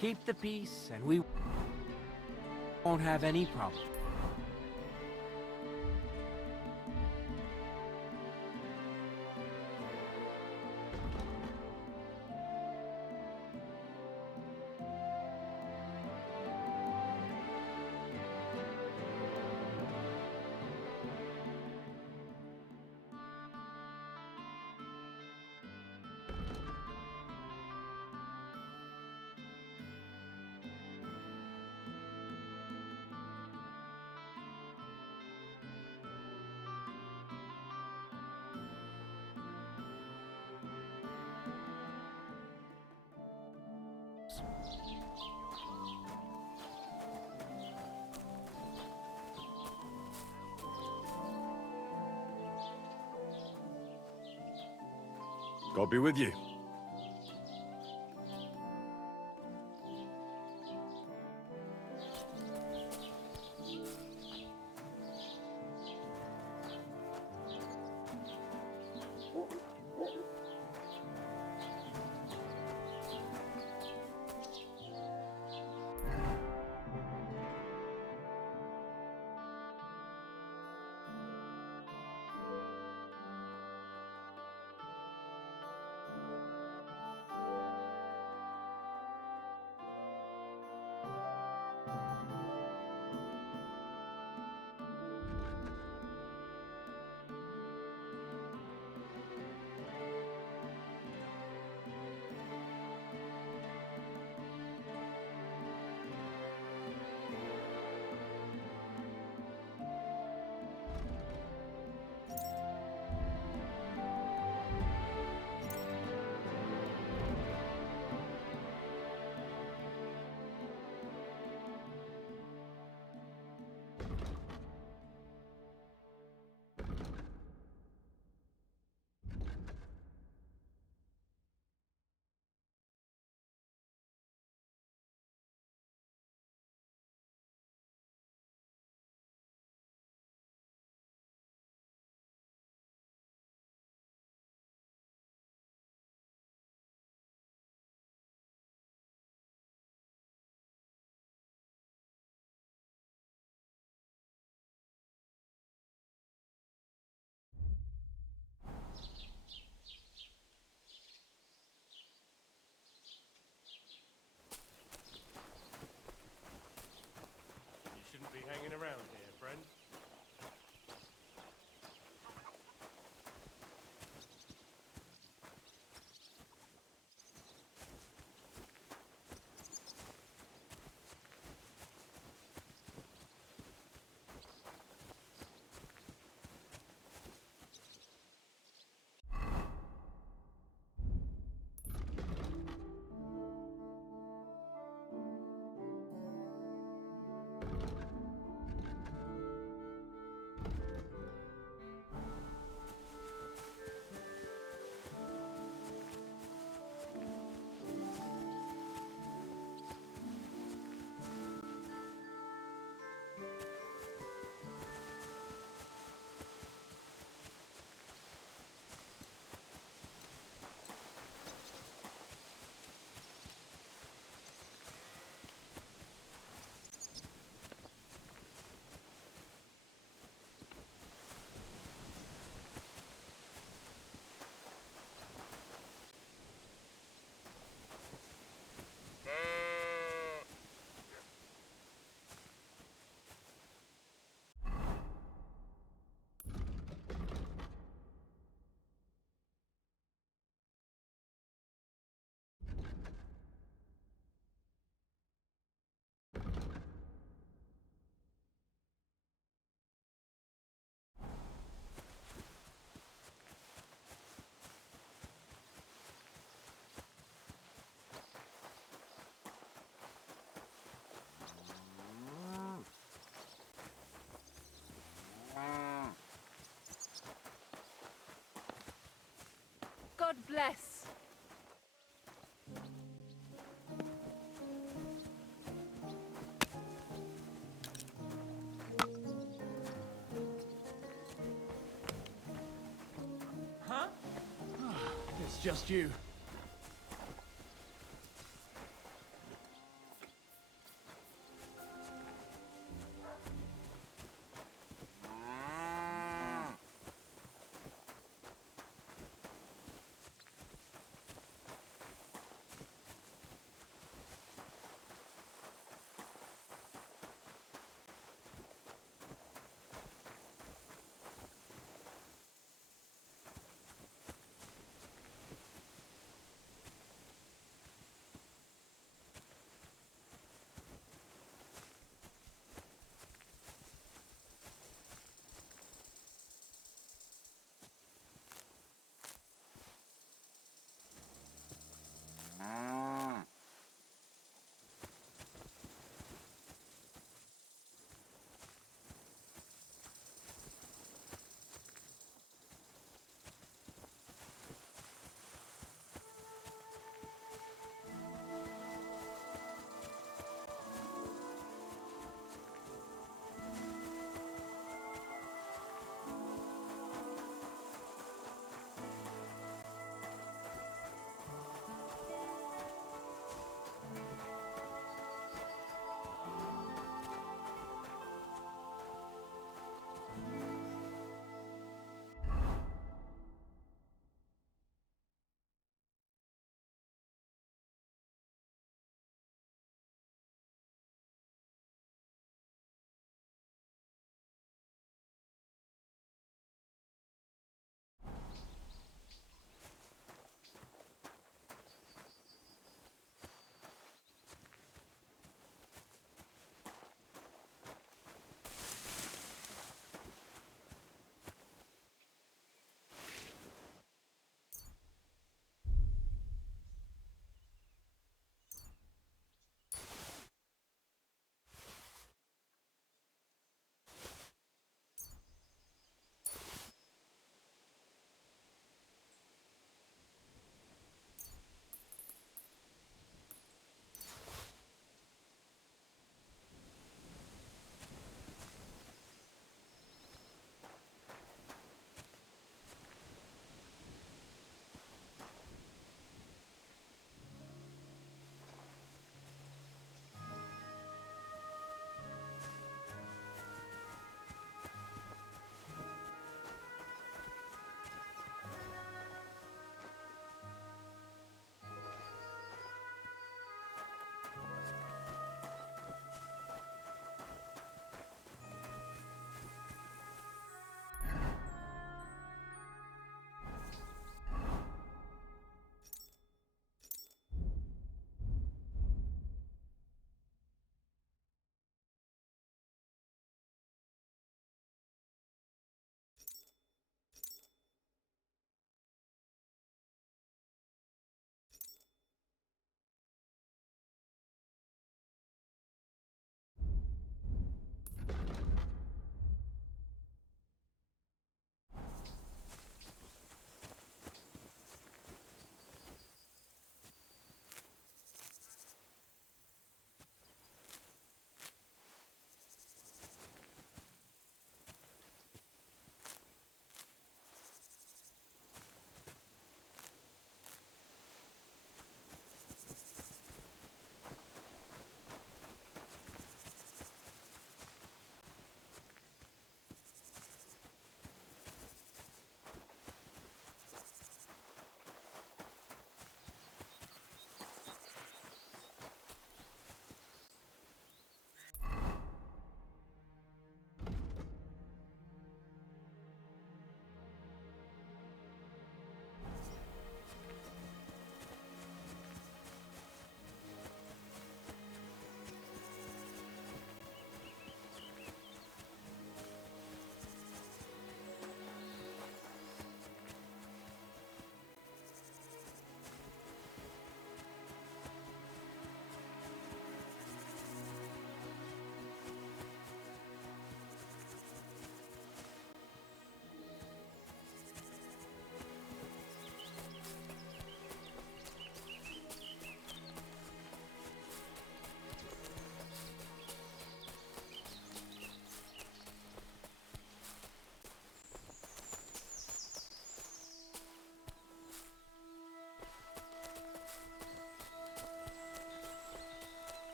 Keep the peace, and we won't have any problem. God be with you. Be hanging around here, friend. God bless. Huh? It's just you.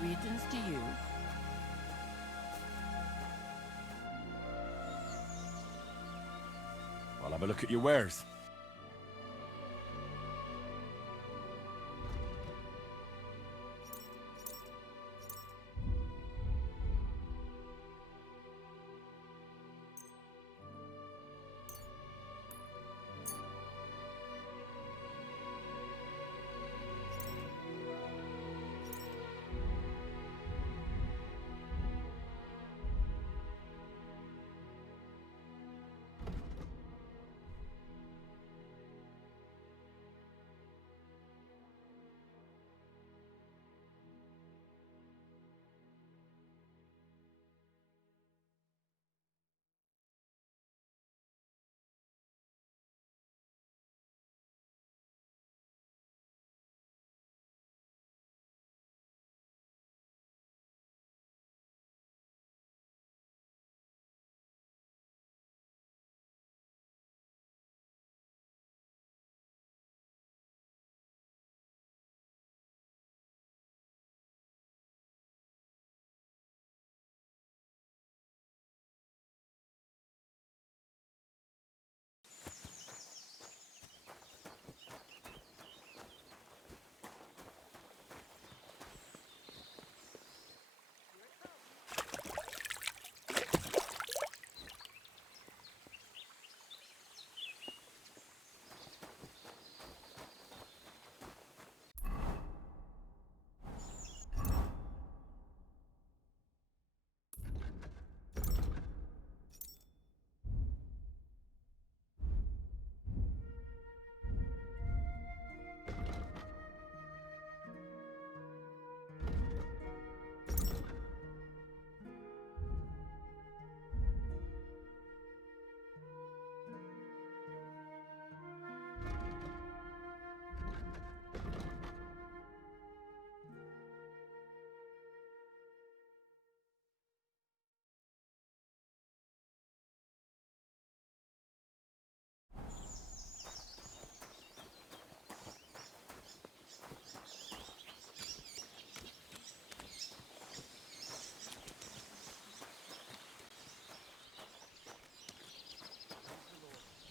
Greetings to you. I'll have a look at your wares.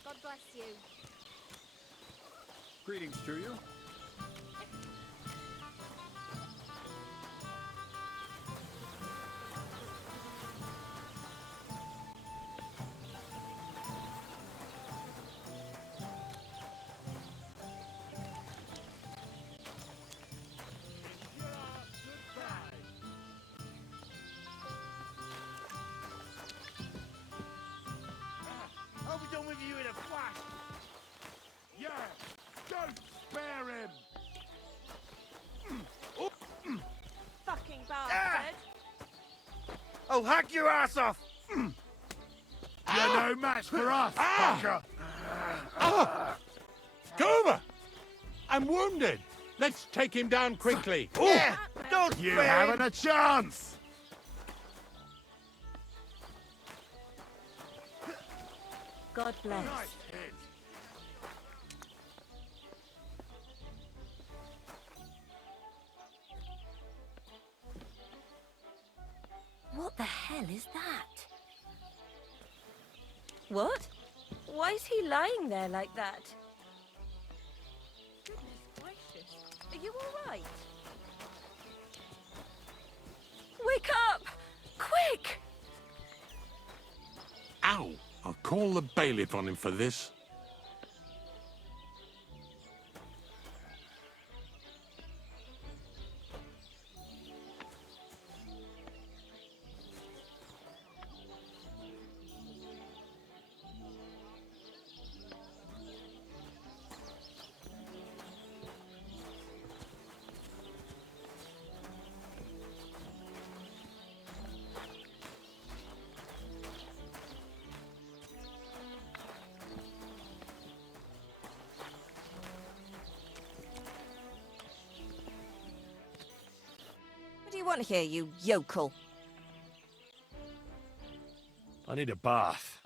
God bless you. Greetings to you. I'll be done with you in a flash. Yeah, don't spare him. Fucking bastard. I'll hack your ass off. You're no match for us, fucker. Coomer! I'm wounded. Let's take him down quickly. Yeah, don't You spare him. haven't a chance! God bless. Nice hit. What the hell is that? What? Why is he lying there like that? Goodness gracious. Are you all right? Wake up! Quick! Ow! I'll call the bailiff on him for this. What do you want here, you yokel? I need a bath.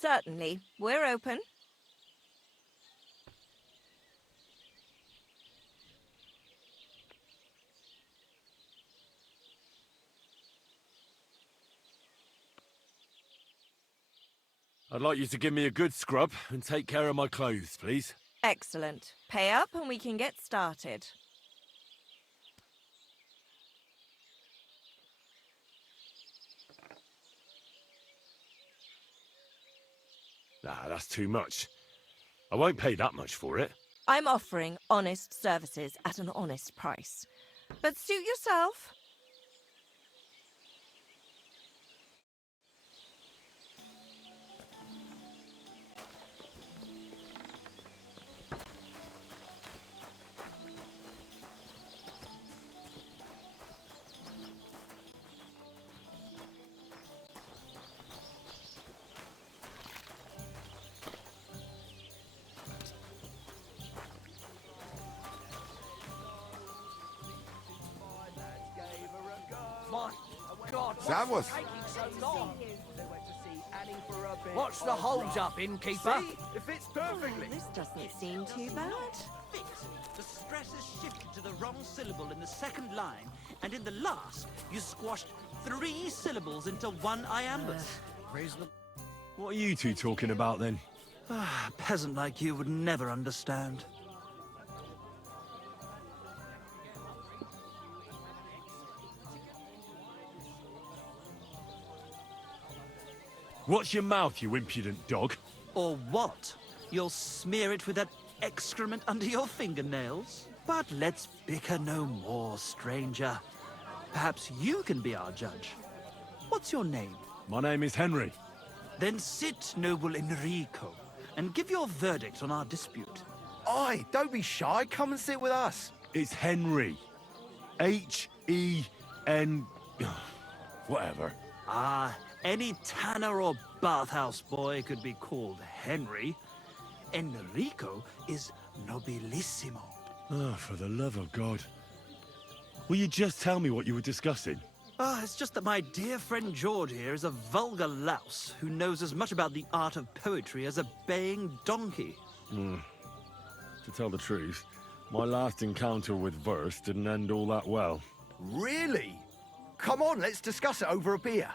Certainly. We're open. I'd like you to give me a good scrub and take care of my clothes, please. Excellent. Pay up and we can get started. Nah, that's too much. I won't pay that much for it. I'm offering honest services at an honest price. But suit yourself. That was... What's the hold up, innkeeper? It fits perfectly. This doesn't seem too bad. Fit. The stress is shifted to the wrong syllable in the second line, and in the last, you squashed 3 syllables into one iambus. What are you two talking about then? A peasant like you would never understand. Watch your mouth, you impudent dog. Or what? You'll smear it with that excrement under your fingernails? But let's bicker no more, stranger. Perhaps you can be our judge. What's your name? My name is Henry. Then sit, noble Enrico, and give your verdict on our dispute. Aye, don't be shy. Come and sit with us. It's Henry. H-E-N... Whatever. Ah, any tanner or bathhouse boy could be called Henry. Enrico is nobilissimo. Oh, for the love of God. Will you just tell me what you were discussing? It's just that my dear friend George here is a vulgar louse who knows as much about the art of poetry as a baying donkey. To tell the truth, my last encounter with verse didn't end all that well. Really? Come on, let's discuss it over a beer.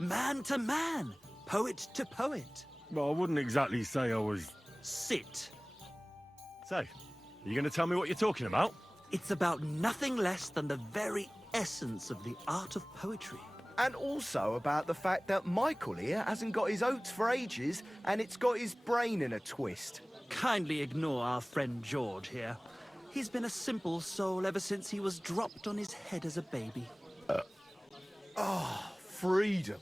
Man to man, poet to poet. Well, I wouldn't exactly say I was... Sit. So, are you going to tell me what you're talking about? It's about nothing less than the very essence of the art of poetry. And also about the fact that Michael here hasn't got his oats for ages, and it's got his brain in a twist. Kindly ignore our friend George here. He's been a simple soul ever since he was dropped on his head as a baby. Freedom.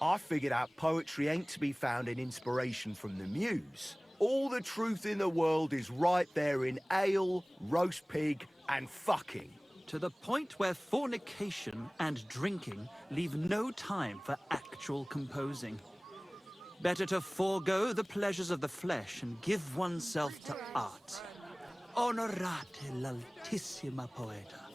I figured out poetry ain't to be found in inspiration from the muse. All the truth in the world is right there in ale, roast pig, and fucking. To the point where fornication and drinking leave no time for actual composing. Better to forego the pleasures of the flesh and give oneself to art. Honorate l'altissima poeta.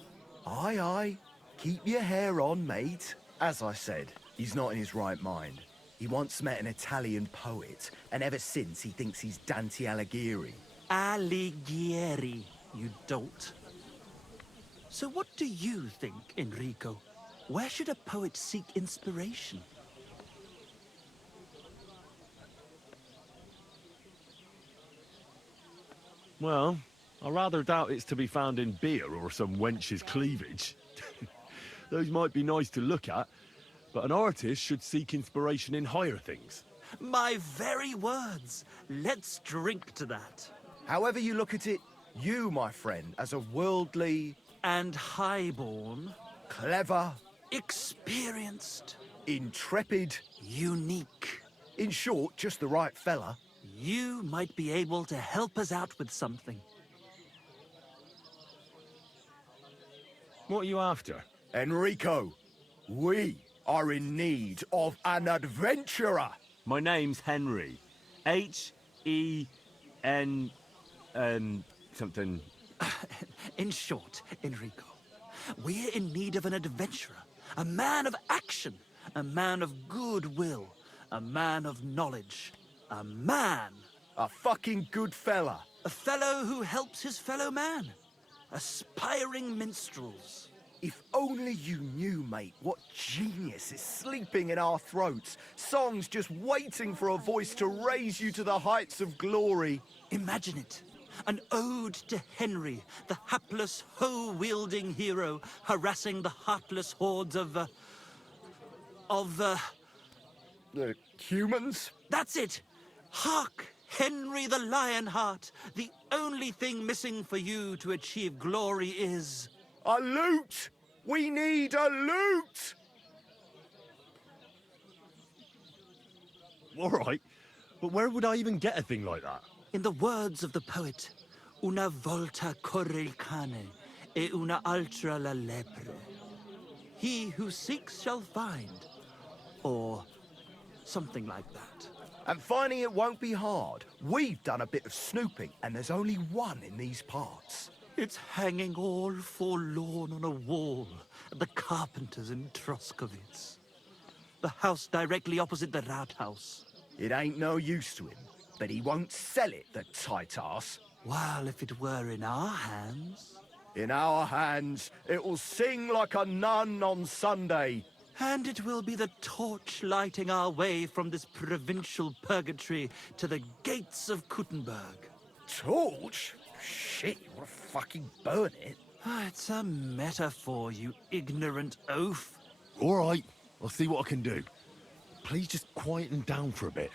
Aye, aye. Keep your hair on, mate. As I said, he's not in his right mind. He once met an Italian poet, and ever since he thinks he's Dante Alighieri. Alighieri, you dolt. So what do you think, Enrico? Where should a poet seek inspiration? Well, I rather doubt it's to be found in beer or some wench's cleavage. Those might be nice to look at, but an artist should seek inspiration in higher things. My very words. Let's drink to that. However you look at it, you, my friend, as a worldly, And highborn, clever, experienced, intrepid, unique. in short, just the right fella. You might be able to help us out with something. What are you after? Enrico, we are in need of an adventurer. My name's Henry. H-E-N... something... In short, Enrico, we're in need of an adventurer, a man of action, a man of goodwill, a man of knowledge, a man, A fucking good fella. a fellow who helps his fellow man, aspiring minstrels. If only you knew, mate, what genius is sleeping in our throats. Songs just waiting for a voice to raise you to the heights of glory. Imagine it. An ode to Henry, the hapless, hoe-wielding hero, harassing the heartless hordes of Humans? That's it! Hark! Henry the Lionheart! The only thing missing for you to achieve glory is... A loot! We need a loot! All right, but where would I even get a thing like that? In the words of the poet, una volta corre il cane, e una altra la lepre. He who seeks shall find. Or something like that. And finding it won't be hard. We've done a bit of snooping, and there's only one in these parts. It's hanging all forlorn on a wall at the carpenters in Troskowitz. The house directly opposite the Rathaus. It ain't no use to him, but he won't sell it, the tight ass. While if it were in our hands... In our hands, it will sing like a nun on Sunday. And it will be the torch lighting our way from this provincial purgatory to the gates of Kuttenberg. Torch? Shit, you wanna fucking burn it? It's a metaphor, you ignorant oaf. All right, I'll see what I can do. Please just quieten down for a bit.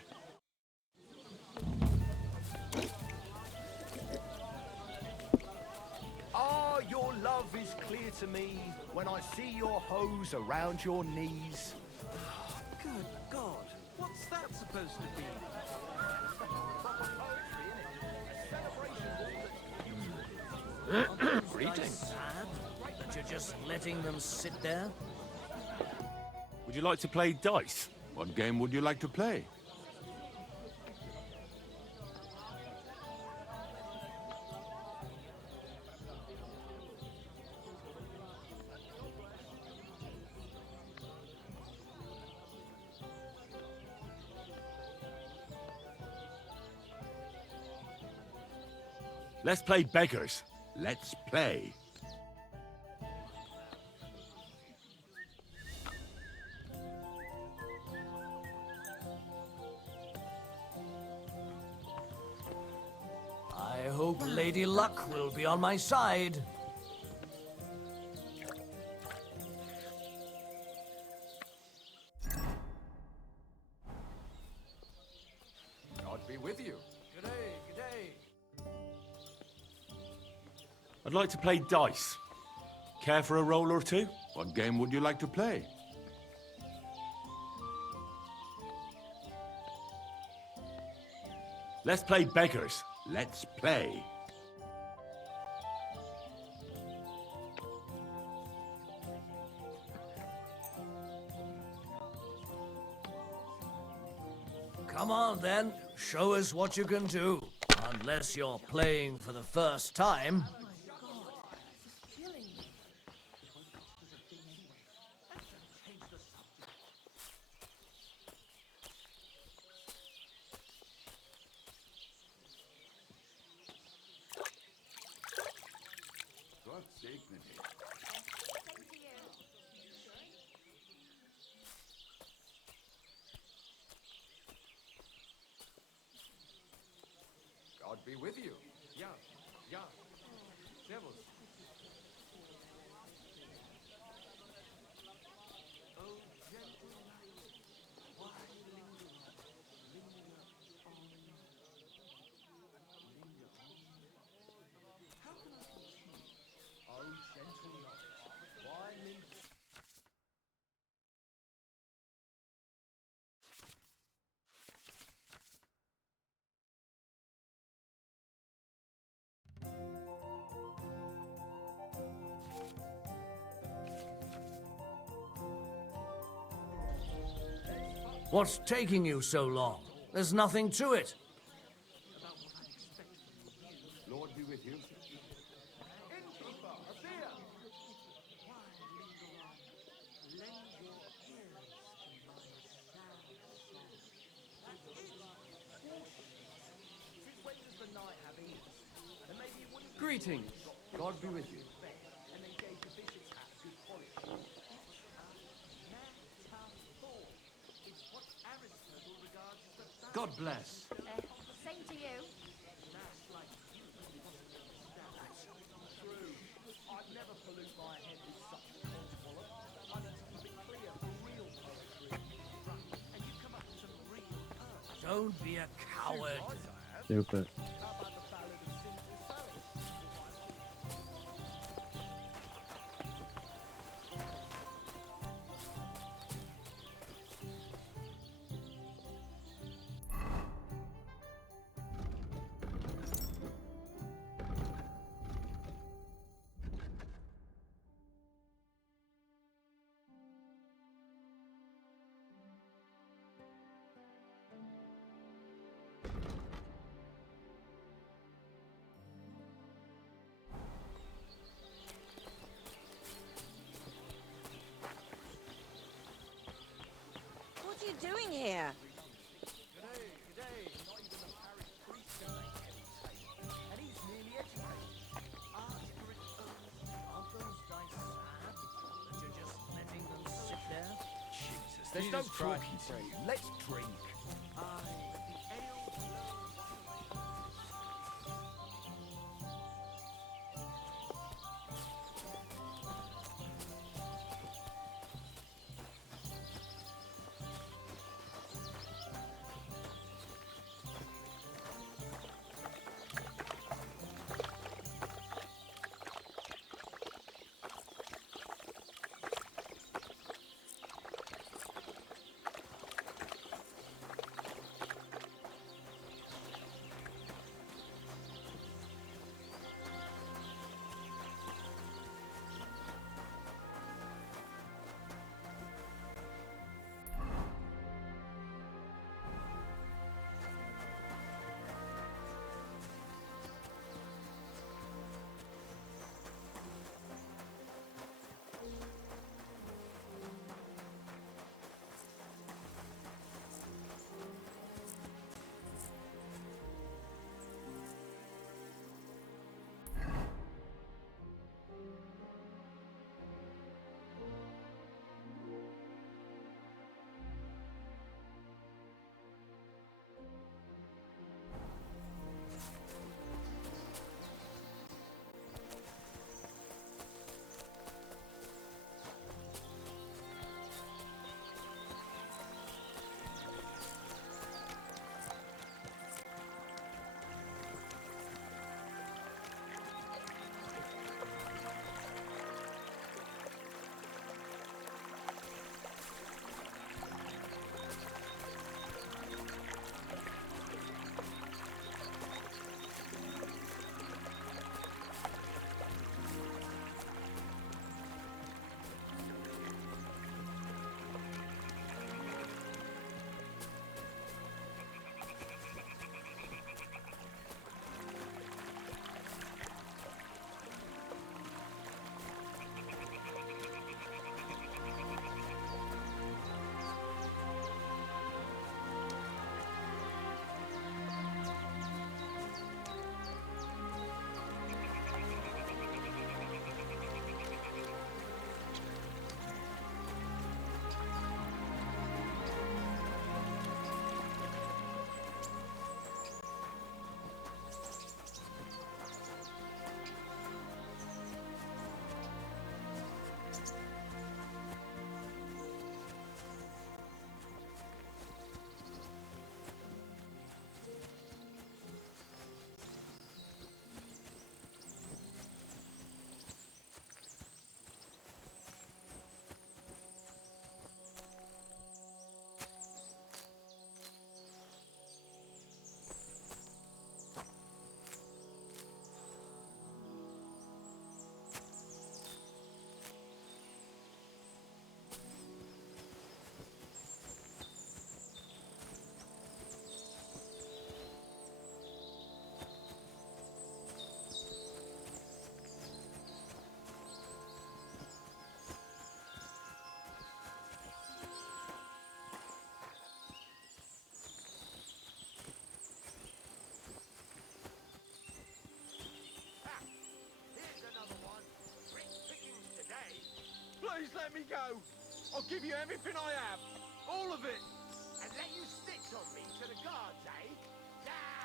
Ah, your love is clear to me when I see your hose around your knees. Good God, what's that supposed to be? Greetings. Sad that you're just letting them sit there? Would you like to play dice? What game would you like to play? Let's play beggars. Let's play. I hope Lady Luck will be on my side. God be with you. G'day, g'day. I'd like to play dice. Care for a roll or two? What game would you like to play? Let's play beggars. Let's play. Come on then, show us what you can do. Unless you're playing for the first time. God segne thee. God be with you. Yeah, yeah. Servus. What's taking you so long? There's nothing to it. Lord be with you. Greetings. God be with you. God bless. Same to you. Don't be a coward. Stupid. What are you doing here? Jesus, there's no talking to you. Let's drink. Please let me go. I'll give you everything I have. All of it. And let you snitch on me to the guards, eh? Die!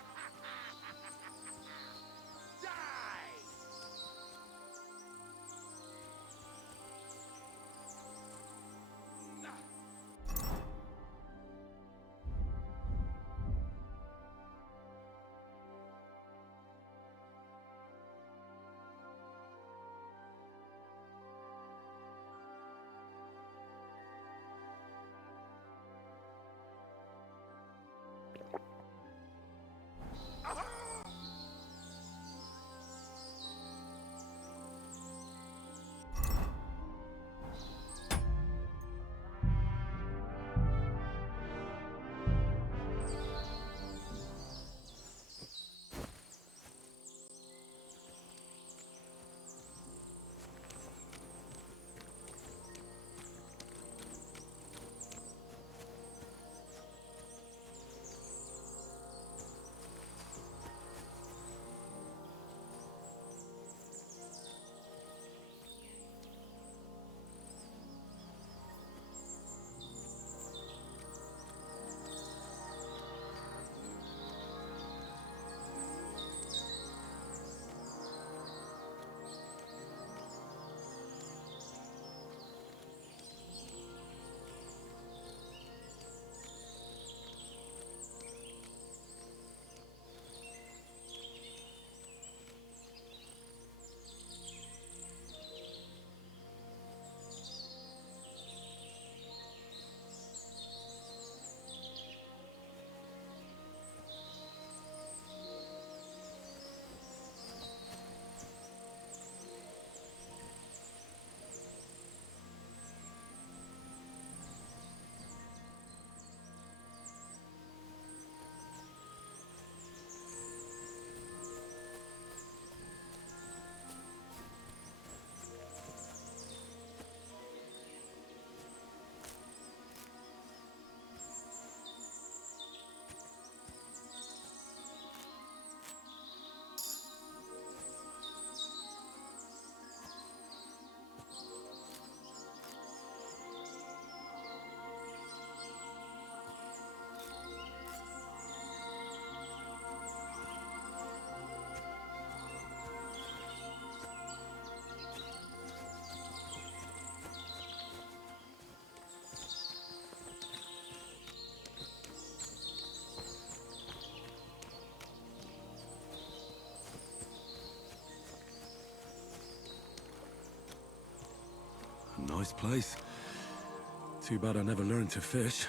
Nice place. Too bad I never learned to fish.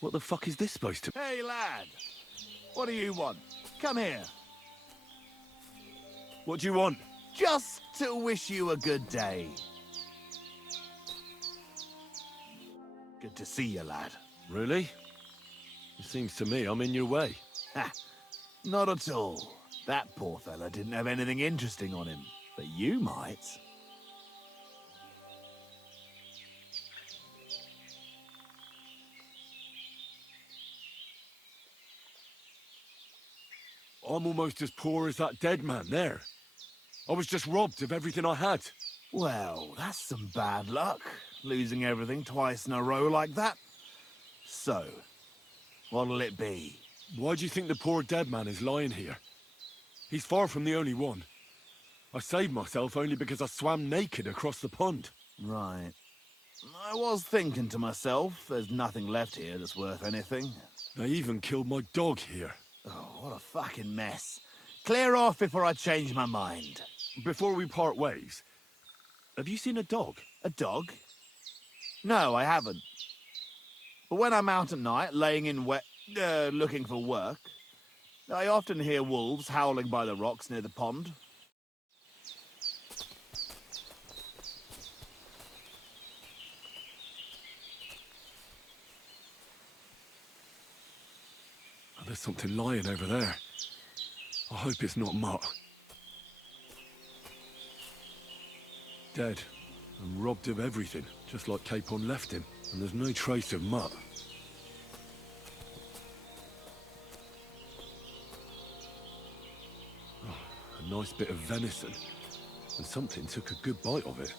What the fuck is this supposed to... Hey, lad. What do you want? Come here. What do you want? Just to wish you a good day. Good to see you, lad. Really? It seems to me I'm in your way. Ha! Not at all. That poor fella didn't have anything interesting on him. But you might. I'm almost as poor as that dead man there. I was just robbed of everything I had. Well, that's some bad luck. Losing everything twice in a row like that. So, what'll it be? Why do you think the poor dead man is lying here? He's far from the only one. I saved myself only because I swam naked across the pond. Right. I was thinking to myself, there's nothing left here that's worth anything. They even killed my dog here. Oh, what a fucking mess. Clear off before I change my mind. Before we part ways, have you seen a dog? A dog? No, I haven't. But when I'm out at night, laying in looking for work, I often hear wolves howling by the rocks near the pond. Oh, there's something lying over there. I hope it's not Mutt. Dead and robbed of everything, just like Capon left him. And there's no trace of Mutt. Oh, a nice bit of venison. And something took a good bite of it.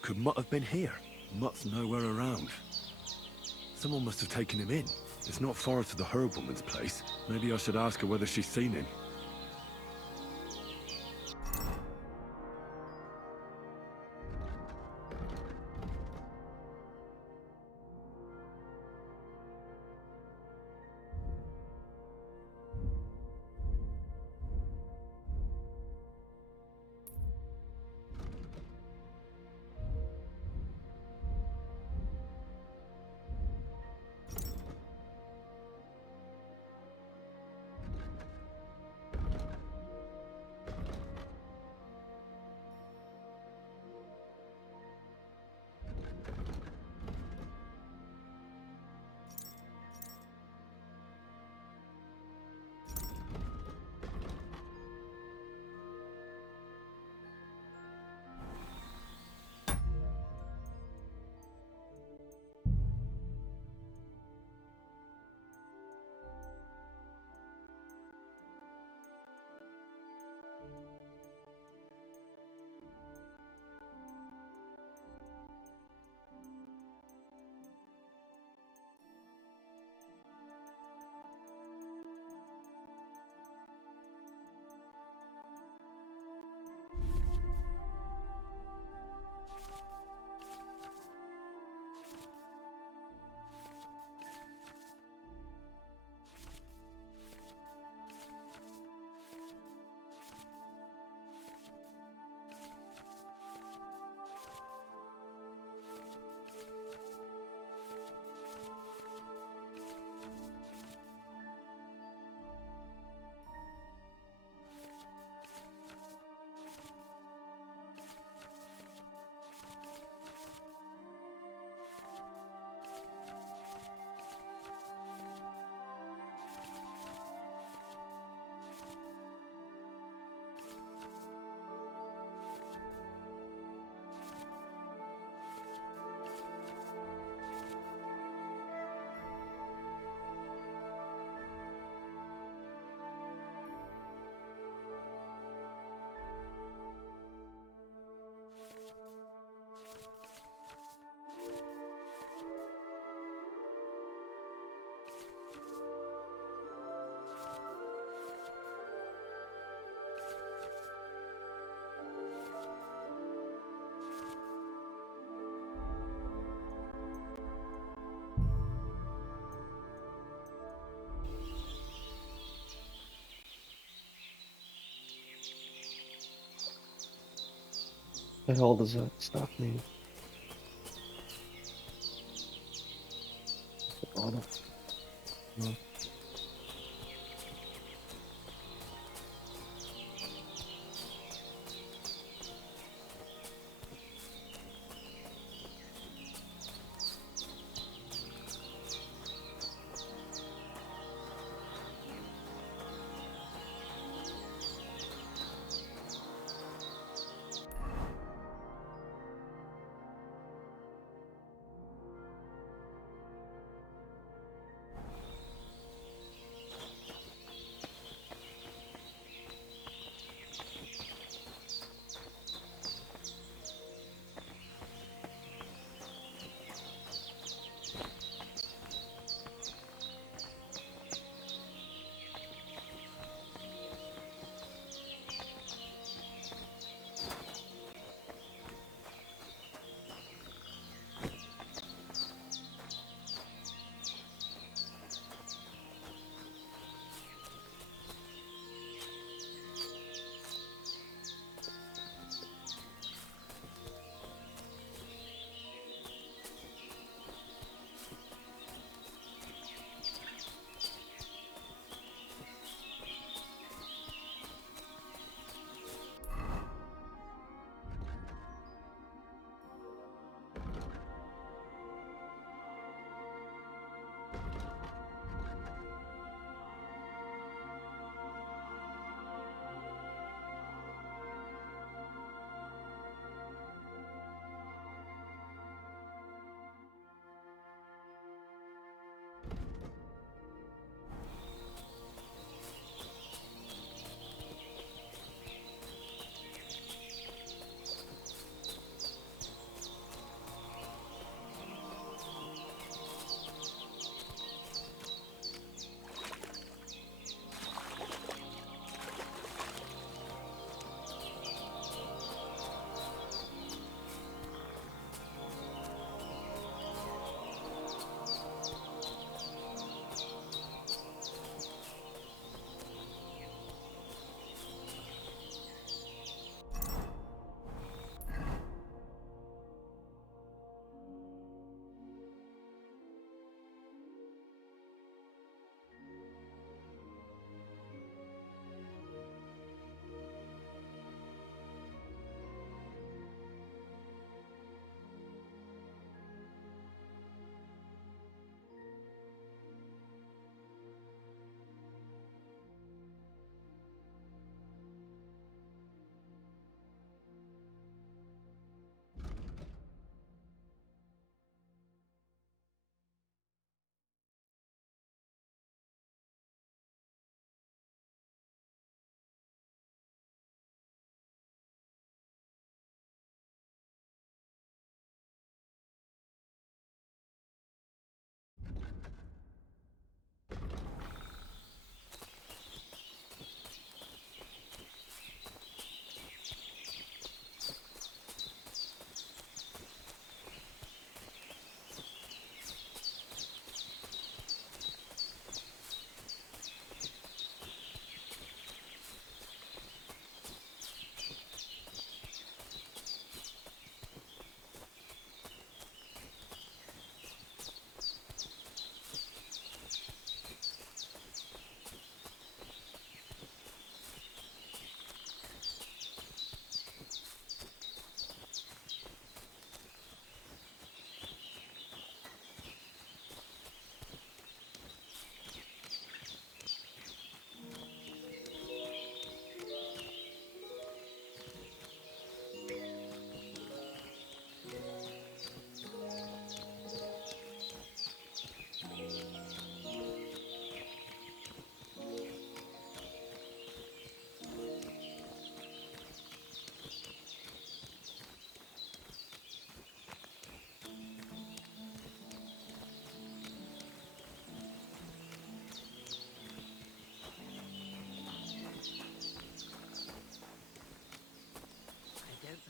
Could Mutt have been here? Mutt's nowhere around. Someone must have taken him in. It's not far to the herb woman's place. Maybe I should ask her whether she's seen him. The hell does that stuff mean? Foda. No.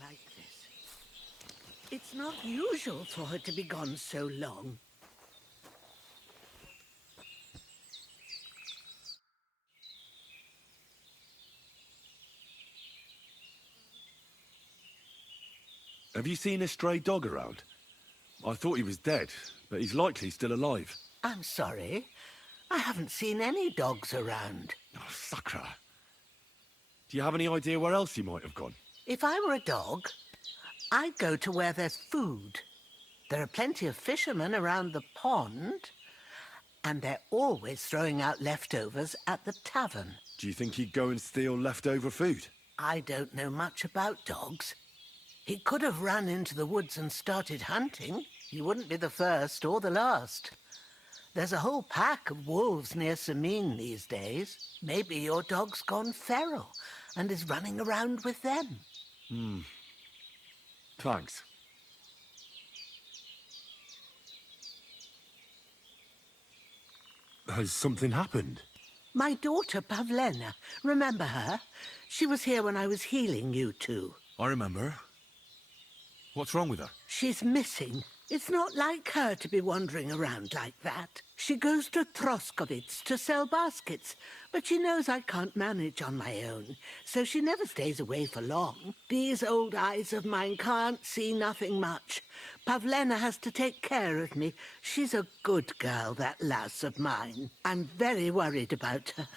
Like this. It's not usual for her to be gone so long. Have you seen a stray dog around? I thought he was dead, but he's likely still alive. I'm sorry. I haven't seen any dogs around. Oh, Sakra. Do you have any idea where else he might have gone? If I were a dog, I'd go to where there's food. There are plenty of fishermen around the pond, and they're always throwing out leftovers at the tavern. Do you think he'd go and steal leftover food? I don't know much about dogs. He could have run into the woods and started hunting. He wouldn't be the first or the last. There's a whole pack of wolves near Sameen these days. Maybe your dog's gone feral and is running around with them. Thanks. Has something happened? My daughter, Pavlena. Remember her? She was here when I was healing you two. I remember. What's wrong with her? She's missing. It's not like her to be wandering around like that. She goes to Troskovitz to sell baskets, but she knows I can't manage on my own, so she never stays away for long. These old eyes of mine can't see nothing much. Pavlena has to take care of me. She's a good girl, that lass of mine. I'm very worried about her.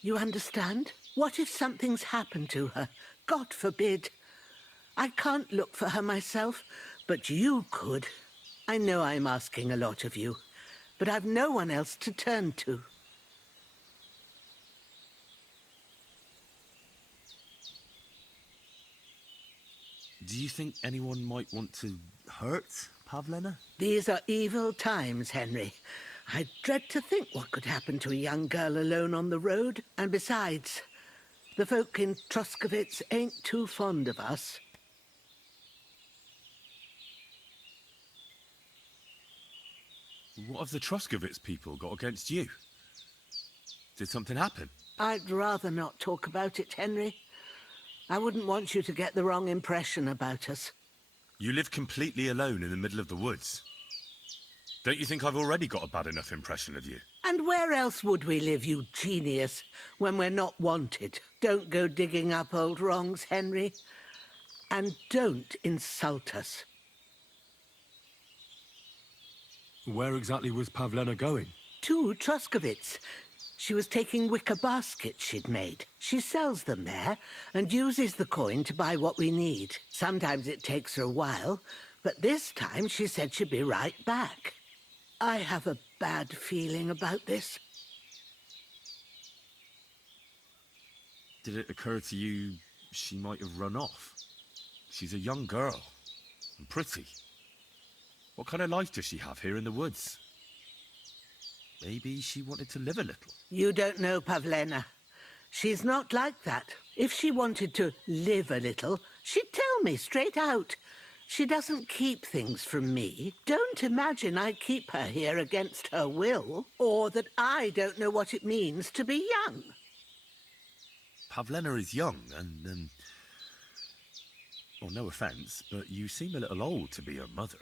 You understand? What if something's happened to her? God forbid. I can't look for her myself, but you could. I know I'm asking a lot of you, but I've no one else to turn to. Do you think anyone might want to hurt Pavlena? These are evil times, Henry. I dread to think what could happen to a young girl alone on the road. And besides, the folk in Troskovitz ain't too fond of us. What have the Troskovitz people got against you? Did something happen? I'd rather not talk about it, Henry. I wouldn't want you to get the wrong impression about us. You live completely alone in the middle of the woods. Don't you think I've already got a bad enough impression of you? And where else would we live, you genius, when we're not wanted? Don't go digging up old wrongs, Henry. And don't insult us. Where exactly was Pavlena going? To Troskovitz. She was taking wicker baskets she'd made. She sells them there and uses the coin to buy what we need. Sometimes it takes her a while, but this time she said she'd be right back. I have a bad feeling about this. Did it occur to you she might have run off? She's a young girl and pretty. What kind of life does she have here in the woods? Maybe she wanted to live a little. You don't know Pavlena. She's not like that. If she wanted to live a little, she'd tell me straight out. She doesn't keep things from me. Don't imagine I keep her here against her will, or that I don't know what it means to be young. Pavlena is young and, well, no offence, but you seem a little old to be her mother.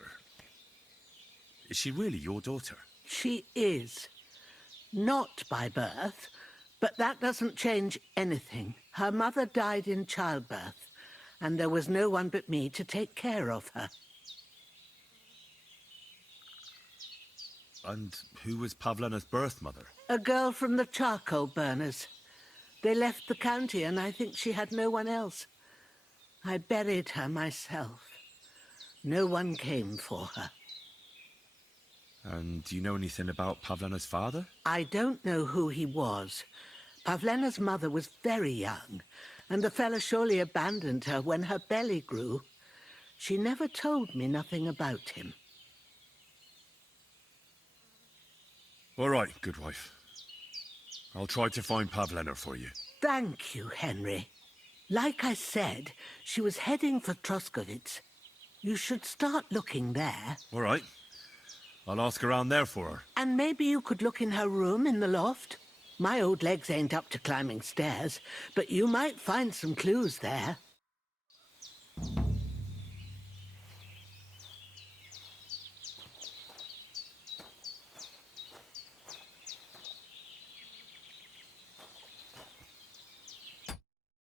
Is she really your daughter? She is. Not by birth, but that doesn't change anything. Her mother died in childbirth, and there was no one but me to take care of her. And who was Pavlena's birth mother? A girl from the charcoal burners. They left the county, and I think she had no one else. I buried her myself. No one came for her. And do you know anything about Pavlena's father? I don't know who he was. Pavlena's mother was very young, and the fella surely abandoned her when her belly grew. She never told me nothing about him. All right, good wife. I'll try to find Pavlena for you. Thank you, Henry. Like I said, she was heading for Troskovitz. You should start looking there. All right. I'll ask around there for her. And maybe you could look in her room in the loft. My old legs ain't up to climbing stairs, but you might find some clues there.